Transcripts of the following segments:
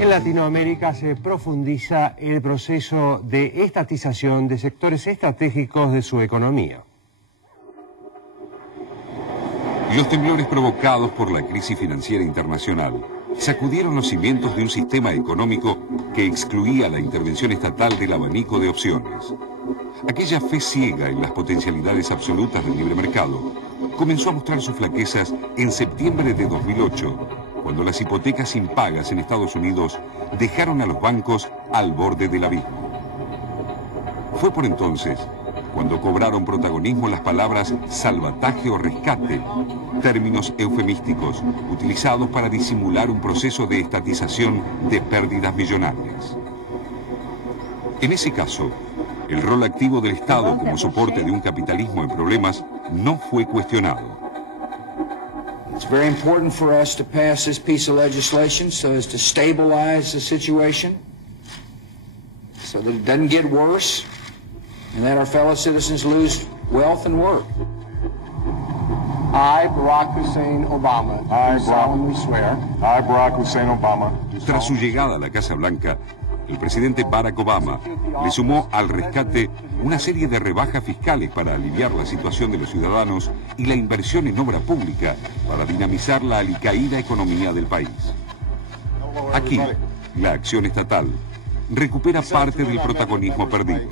En Latinoamérica se profundiza el proceso de estatización de sectores estratégicos de su economía. Los temblores provocados por la crisis financiera internacional sacudieron los cimientos de un sistema económico que excluía la intervención estatal del abanico de opciones. Aquella fe ciega en las potencialidades absolutas del libre mercado comenzó a mostrar sus flaquezas en septiembre de 2008, cuando las hipotecas impagas en Estados Unidos dejaron a los bancos al borde del abismo. Fue por entonces cuando cobraron protagonismo las palabras salvataje o rescate, términos eufemísticos utilizados para disimular un proceso de estatización de pérdidas millonarias. En ese caso, el rol activo del Estado como soporte de un capitalismo en problemas no fue cuestionado. It's very important for us to pass this piece of legislation so as to stabilize the situation, so that it doesn't get worse, and that our fellow citizens lose wealth and work. I, Barack Hussein Obama, do solemnly swear. I, Barack Hussein Obama. Tras su llegada a la Casa Blanca, el presidente Barack Obama le sumó al rescate una serie de rebajas fiscales para aliviar la situación de los ciudadanos y la inversión en obra pública para dinamizar la alicaída economía del país. Aquí, la acción estatal recupera parte del protagonismo perdido.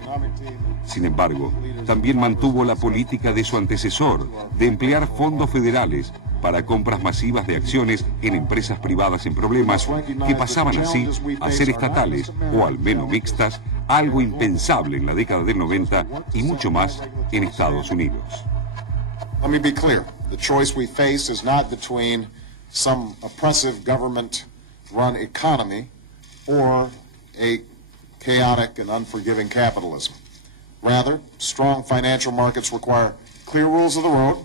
Sin embargo, también mantuvo la política de su antecesor de emplear fondos federales para compras masivas de acciones en empresas privadas en problemas que pasaban así a ser estatales o al menos mixtas, algo impensable en la década del 90 y mucho más en Estados Unidos. Let me be clear. The choice we face is not between some oppressive government-run economy or a chaotic and unforgiving capitalism. Rather, strong financial markets require clear rules of the road,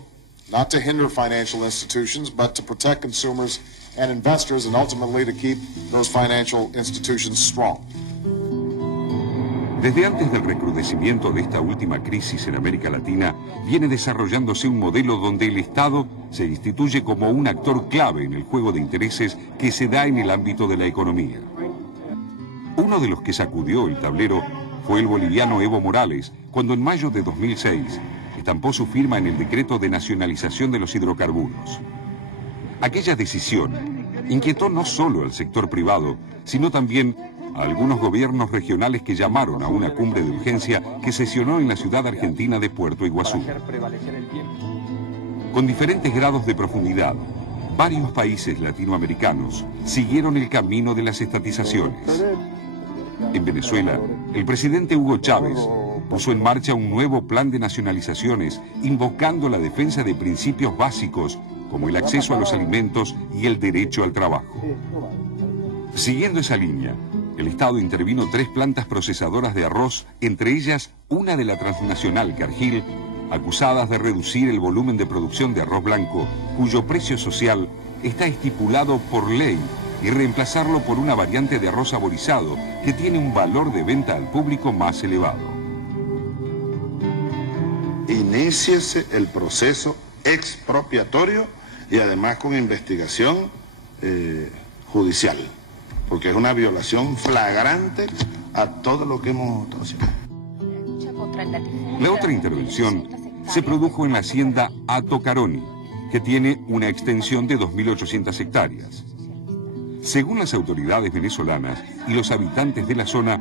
not to hinder financial institutions, but to protect consumers and investors, and ultimately to keep those financial institutions strong. Desde antes del recrudecimiento de esta última crisis en América Latina, viene desarrollándose un modelo donde el Estado se instituye como un actor clave en el juego de intereses que se da en el ámbito de la economía. Uno de los que sacudió el tablero fue el boliviano Evo Morales, cuando en mayo de 2006 estampó su firma en el decreto de nacionalización de los hidrocarburos. Aquella decisión inquietó no solo al sector privado, sino también a algunos gobiernos regionales que llamaron a una cumbre de urgencia que sesionó en la ciudad argentina de Puerto Iguazú. Con diferentes grados de profundidad, varios países latinoamericanos siguieron el camino de las estatizaciones. En Venezuela, el presidente Hugo Chávez puso en marcha un nuevo plan de nacionalizaciones, invocando la defensa de principios básicos como el acceso a los alimentos y el derecho al trabajo. Siguiendo esa línea, el Estado intervino 3 plantas procesadoras de arroz, entre ellas una de la transnacional Cargill, acusadas de reducir el volumen de producción de arroz blanco, cuyo precio social está estipulado por ley, y reemplazarlo por una variante de arroz saborizado que tiene un valor de venta al público más elevado. Iníciese el proceso expropiatorio y además con investigación judicial, porque es una violación flagrante a todo lo que hemos haciendo. La otra intervención se produjo en la hacienda Hato Caroni, que tiene una extensión de 2.800 hectáreas. Según las autoridades venezolanas y los habitantes de la zona,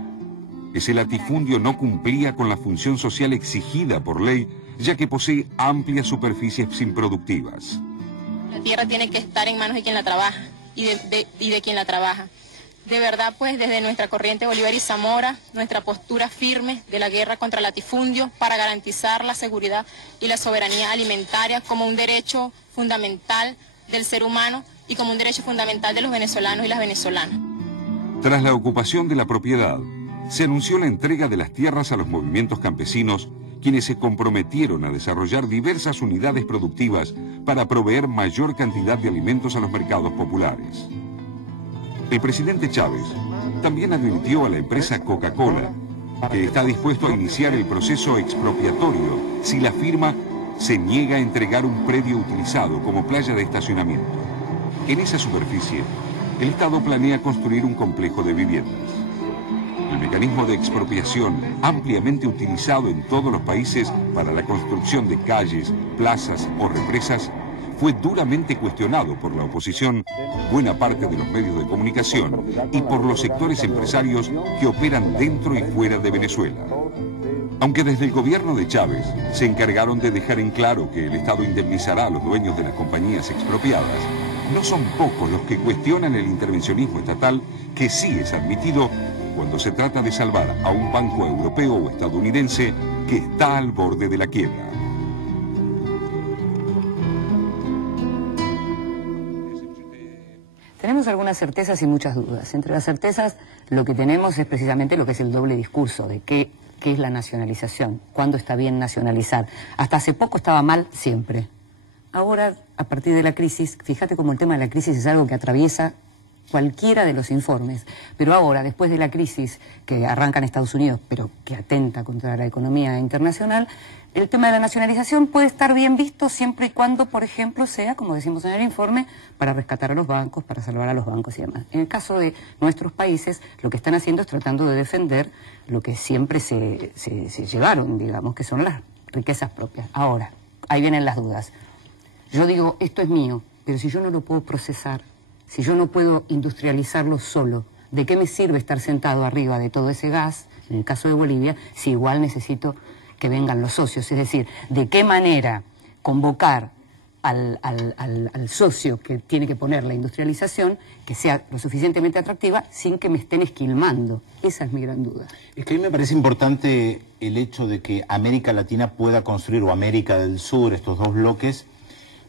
ese latifundio no cumplía con la función social exigida por ley, ya que posee amplias superficies improductivas. La tierra tiene que estar en manos de quien la trabaja y de quien la trabaja. De verdad, pues, desde nuestra corriente Bolívar y Zamora, nuestra postura firme de la guerra contra el latifundio para garantizar la seguridad y la soberanía alimentaria como un derecho fundamental del ser humano y como un derecho fundamental de los venezolanos y las venezolanas. Tras la ocupación de la propiedad, se anunció la entrega de las tierras a los movimientos campesinos, quienes se comprometieron a desarrollar diversas unidades productivas para proveer mayor cantidad de alimentos a los mercados populares. El presidente Chávez también advirtió a la empresa Coca-Cola que está dispuesto a iniciar el proceso expropiatorio si la firma se niega a entregar un predio utilizado como playa de estacionamiento. En esa superficie el Estado planea construir un complejo de viviendas. El mecanismo de expropiación, ampliamente utilizado en todos los países para la construcción de calles, plazas o represas, fue duramente cuestionado por la oposición, buena parte de los medios de comunicación y por los sectores empresarios que operan dentro y fuera de Venezuela. Aunque desde el gobierno de Chávez se encargaron de dejar en claro que el Estado indemnizará a los dueños de las compañías expropiadas, no son pocos los que cuestionan el intervencionismo estatal que sí es admitido cuando se trata de salvar a un banco europeo o estadounidense que está al borde de la quiebra. Tenemos algunas certezas y muchas dudas. Entre las certezas, lo que tenemos es precisamente lo que es el doble discurso de qué es la nacionalización, cuándo está bien nacionalizar. Hasta hace poco estaba mal siempre. Ahora, a partir de la crisis, fíjate cómo el tema de la crisis es algo que atraviesa cualquiera de los informes. Pero ahora, después de la crisis que arranca en Estados Unidos, pero que atenta contra la economía internacional, el tema de la nacionalización puede estar bien visto siempre y cuando, por ejemplo, sea, como decimos en el informe, para rescatar a los bancos, para salvar a los bancos y demás. En el caso de nuestros países, lo que están haciendo es tratando de defender lo que siempre se llevaron, digamos, que son las riquezas propias. Ahora, ahí vienen las dudas. Yo digo, esto es mío, pero si yo no lo puedo procesar, si yo no puedo industrializarlo solo, ¿de qué me sirve estar sentado arriba de todo ese gas, en el caso de Bolivia, si igual necesito que vengan los socios? Es decir, ¿de qué manera convocar al socio que tiene que poner la industrialización que sea lo suficientemente atractiva sin que me estén esquilmando? Esa es mi gran duda. Es que a mí me parece importante el hecho de que América Latina pueda construir, o América del Sur, estos dos bloques,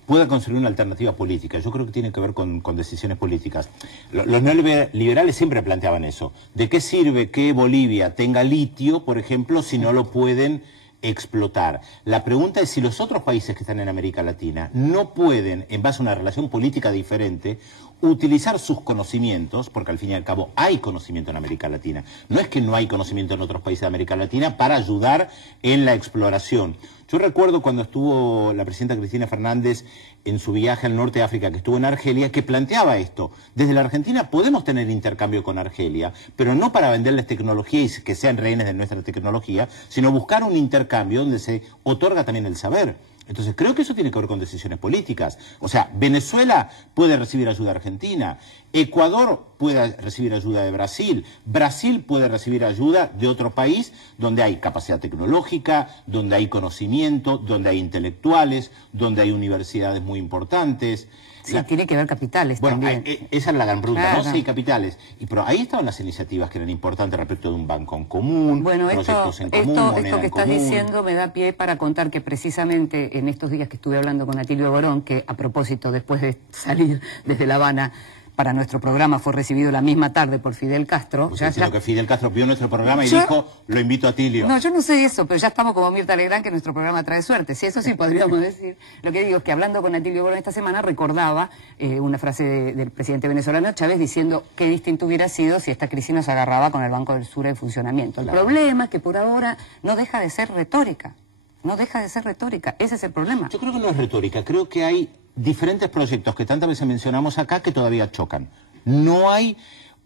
pueda construir una alternativa política. Yo creo que tiene que ver con decisiones políticas. Los neoliberales siempre planteaban eso. ¿De qué sirve que Bolivia tenga litio, por ejemplo, si no lo pueden explotar? La pregunta es si los otros países que están en América Latina no pueden, en base a una relación política diferente, utilizar sus conocimientos, porque al fin y al cabo hay conocimiento en América Latina. No es que no hay conocimiento en otros países de América Latina para ayudar en la exploración. Yo recuerdo cuando estuvo la presidenta Cristina Fernández en su viaje al norte de África, que estuvo en Argelia, que planteaba esto. Desde la Argentina podemos tener intercambio con Argelia, pero no para venderles tecnología y que sean rehenes de nuestra tecnología, sino buscar un intercambio donde se otorga también el saber. Entonces creo que eso tiene que ver con decisiones políticas. O sea, Venezuela puede recibir ayuda de Argentina, Ecuador puede recibir ayuda de Brasil, Brasil puede recibir ayuda de otro país donde hay capacidad tecnológica, donde hay conocimiento, donde hay intelectuales, donde hay universidades muy importantes. Sí, tiene que haber capitales también. Esa es la gran pregunta, claro. ¿no? Sí, capitales. Pero ahí estaban las iniciativas que eran importantes respecto de un banco en común, bueno, proyectos en común, moneda esto que en estás común. diciendo me da pie para contar que precisamente en estos días que estuve hablando con Atilio Borón, que a propósito, después de salir desde La Habana, para nuestro programa fue recibido la misma tarde por Fidel Castro. Que Fidel Castro vio nuestro programa y dijo, lo invito a Atilio. No, yo no sé eso, pero ya estamos como Mirta Legrand, que nuestro programa trae suerte. Sí, eso sí podríamos decir. Lo que digo es que hablando con Atilio Borón esta semana recordaba una frase del presidente venezolano Chávez diciendo qué distinto hubiera sido si esta crisis nos agarraba con el Banco del Sur en funcionamiento. El problema es que por ahora no deja de ser retórica. No deja de ser retórica. Ese es el problema. Yo creo que no es retórica. Creo que hay diferentes proyectos que tantas veces mencionamos acá que todavía chocan. No hay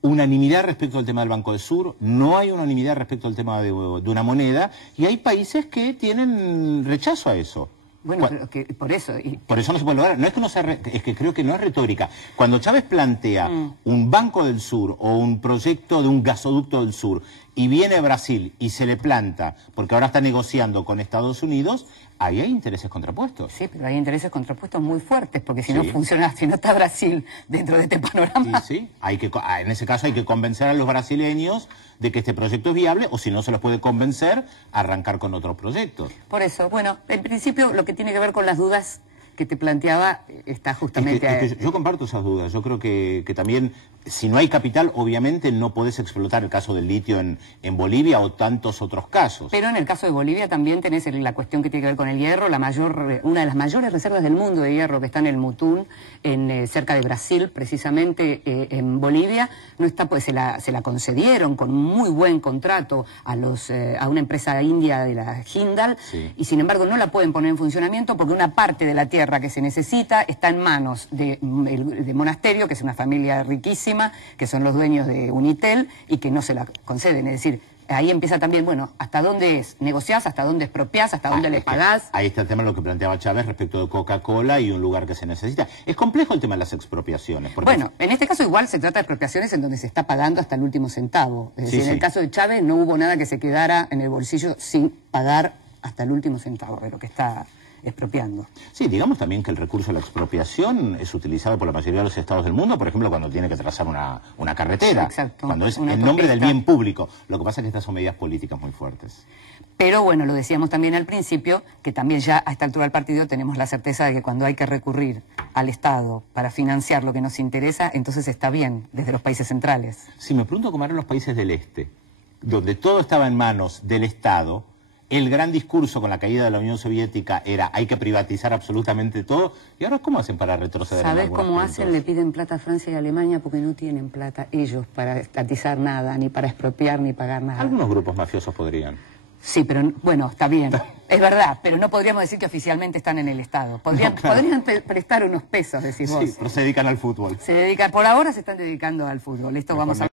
unanimidad respecto al tema del Banco del Sur, no hay unanimidad respecto al tema de una moneda, y hay países que tienen rechazo a eso. Bueno, pero que por eso... Por eso no se puede lograr. No es que no sea es que creo que no es retórica. Cuando Chávez plantea un Banco del Sur o un proyecto de un gasoducto del Sur y viene Brasil y se le planta, porque ahora está negociando con Estados Unidos, ahí hay intereses contrapuestos. Sí, pero hay intereses contrapuestos muy fuertes, porque si no funciona, si no está Brasil dentro de este panorama... Sí, en ese caso hay que convencer a los brasileños de que este proyecto es viable, o si no se los puede convencer, arrancar con otros proyectos. Por eso, bueno, en principio lo que tiene que ver con las dudas que te planteaba está justamente... Yo comparto esas dudas. Yo creo que también si no hay capital, obviamente no podés explotar el caso del litio en Bolivia o tantos otros casos. Pero en el caso de Bolivia también tenés la cuestión que tiene que ver con el hierro, una de las mayores reservas del mundo de hierro que está en el Mutún, cerca de Brasil, precisamente en Bolivia, no está, pues se la concedieron con un muy buen contrato a una empresa india de la Jindal, sí. Y sin embargo no la pueden poner en funcionamiento porque una parte de la tierra que se necesita está en manos de Monasterio, que es una familia riquísima, que son los dueños de Unitel y que no se la conceden. Es decir, ahí empieza también, bueno, ¿hasta dónde negociás? ¿Hasta dónde expropiás? ¿Hasta dónde le pagás? Ahí está el tema de lo que planteaba Chávez respecto de Coca-Cola y un lugar que se necesita. Es complejo el tema de las expropiaciones. Bueno, en este caso igual se trata de expropiaciones en donde se está pagando hasta el último centavo. Es decir, en el caso de Chávez no hubo nada que se quedara en el bolsillo sin pagar hasta el último centavo de lo que está expropiando. Sí, digamos también que el recurso de la expropiación es utilizado por la mayoría de los estados del mundo, por ejemplo, cuando tiene que trazar una carretera. Exacto. Cuando es en nombre del bien público. Lo que pasa es que estas son medidas políticas muy fuertes. Pero bueno, lo decíamos también al principio, que también ya a esta altura del partido tenemos la certeza de que cuando hay que recurrir al Estado para financiar lo que nos interesa, entonces está bien, desde los países centrales. Si me pregunto cómo eran los países del Este, donde todo estaba en manos del Estado, el gran discurso con la caída de la Unión Soviética era hay que privatizar absolutamente todo. ¿Y ahora cómo hacen para retroceder? ¿Sabés cómo hacen? Le piden plata a Francia y a Alemania porque no tienen plata ellos para estatizar nada, ni para expropiar, ni pagar nada. Algunos grupos mafiosos podrían. Sí, pero bueno, está bien, es verdad, pero no podríamos decir que oficialmente están en el Estado. Podrían prestar unos pesos, decís vos. Sí, pero se dedican al fútbol. Por ahora se están dedicando al fútbol, esto vamos a